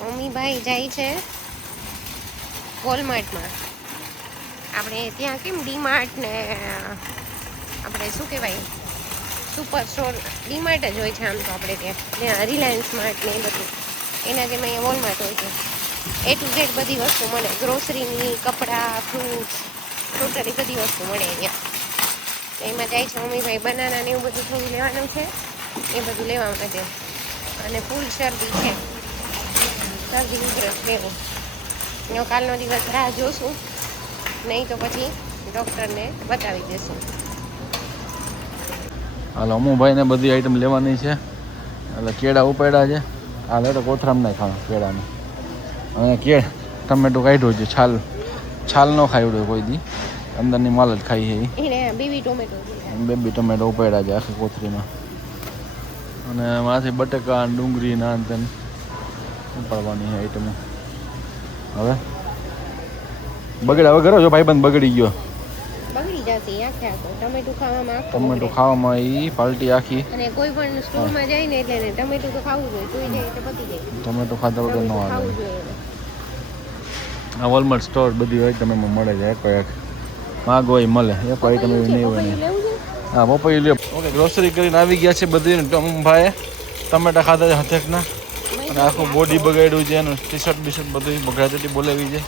Mummy ભાઈ જાય છે વોલમાર્ટમાં. આપણે ત્યાં કેમ ડીમાર્ટ ને આપણે શું કહેવાય સુપર સ્ટોર, ડીમાર્ટ જ હોય છે આમ તો આપણે ત્યાં રિલાયન્સ માર્ટ ને એ બધું, એના જેમ અહીંયા વોલમાર્ટ હોય છે. A to Z બધી વસ્તુ મળે, ગ્રોસરીની, કપડાં, ફ્રૂટ્સ, ટોટલી બધી વસ્તુ મળે અહીંયા. એમાં જાય છે મમ્મી ભાઈ. બનાના ને એવું બધું થોડું લેવાનું છે, એ બધું લેવા માટે. અને ફૂલ શરદી છે, શરદી ઉધરસ લેવું. કાલનો દિવસ રાહ જોશું, નહીં તો પછી ડૉક્ટરને બતાવી દેશું. હાલ અમુભાઈ ને બધી આઈટમ લેવાની છે, એટલે કેળા ઉપાડ્યા છે. આ લેટો કોથરામ ના ખાવા કેળાનું. અને કેળ ટમેટું કાઢ્યું છે, છાલ ન ખાવડ્યું કોઈ દી, અંદરની માલ જ ખાઈ છે. બેબી ટમેટો ઉપાડ્યા છે આખી કોથરીમાં. અને માથી બટેકા, ડુંગળી, નાન તેન ઉપાડવાની છે આઈટમો. હવે બગડ્યા વગર જો ભાઈબંધ બગડી ગયો. ટમેટું ખાવામાં એ પાલટી આખી. અને કોઈ પણ સ્ટોરમાં જાય ને એટલે ટમેટું તો ખાવું જોઈએ, કોઈ જાય એટલે પતી જાય. ટમેટું ખાધા વગર ન આવે. આ વોલમાર્ટ સ્ટોર બધી આઈટમ એમાં મળે છે, એક માગો હોય મળે, એક આઈટમ એવી નહીં હોય. હા પપૈયું લ્યો. ઓકે, ગ્રોસરી કરીને આવી ગયા છે બધી. ભાઈએ ટમેટા ખાધા છે હથેકના, અને આખું બોડી બગાડ્યું છે એનું, ટી શર્ટ બીશર્ટ બધું બગાડતી બોલાવી છે.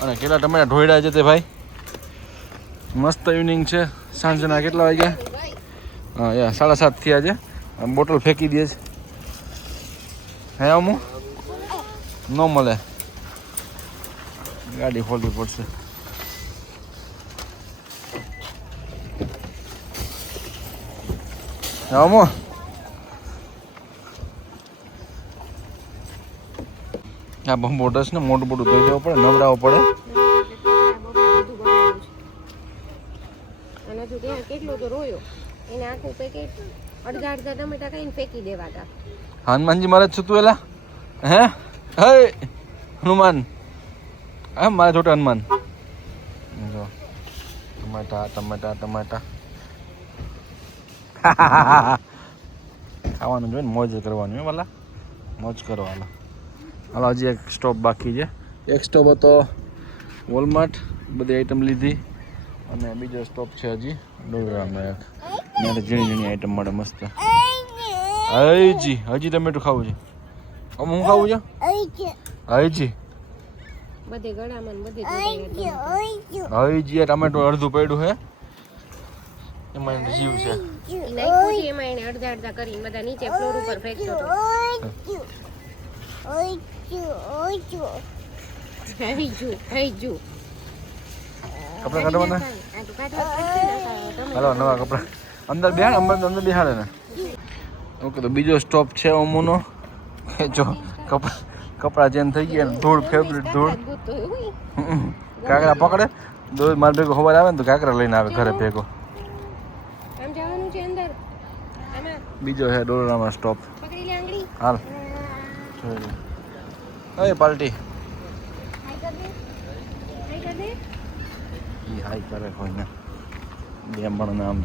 અને કેટલા ટમેટા ઢોળ્યા છે તે ભાઈ. મસ્ત ઇવનિંગ છે. સાંજના કેટલા વાગ્યા? હા યા 7:30 થયા છે. બોટલ ફેંકી દે છે. હે અમુક ન મળે, ગાડી ખોલવી પડશે. અમુક આ બંબો ડ્રેસ ને મોટું મોટું ધોઈ દેવું પડે, નવડાવવું પડે. કેટલો તો રોયો, એને આખું પેકેટ અડધા ટમેટા ખાઈને ફેંકી દેવાતા. હનુમાનજી મહારાજ છું તું એલા? હે હે હનુમાન, હા મારા છોટા હનુમાન. જો ટમાટા ટમાટા ટમાટા ખાવાનું જોઈએ ને, મોજ કરવાની હોય વાલા, મોજ કરવાના. હાલો હજી એક સ્ટોપ બાકી છે. એક સ્ટોપ હતો વોલમાર્ટ, બધી આઈટમ લીધી. અને બીજો સ્ટોપ છે હજી ડોગરામાં એક, ત્યાં ઝીણી ઝીણી આઈટમ મળે મસ્ત. હજી ટમેટું ખાવું છે. હું ખાવું છે હજી બધે ગળામાં બધે હજી ટમેટું અડધું પડ્યું હે, એમાં જીવ છે. એમાં એને અડધા અડધા કરી બધા નીચે ફ્લોર ઉપર ફેંકતો હતો. કપડા કાઢવાના. હાલો નવા કપડા અંદર બેહાડ, અંદર બેહાડે ને. ઓકે, તો બીજો સ્ટોપ છે ઓમુનો. જો કપડા ચેન્જ થઈ ગયા ને, ધૂળ ફેવરેટ ધૂળ. કાકરા પકડે દોડ માર ભેગો ખબર આવે ને તો કાકરા લઈને આવે ઘરે ભેગો. બીજો છે ડોરામાં સ્ટોપ. હાલ એ પાલટી હાઈ કરે કોઈને બે પણ નામ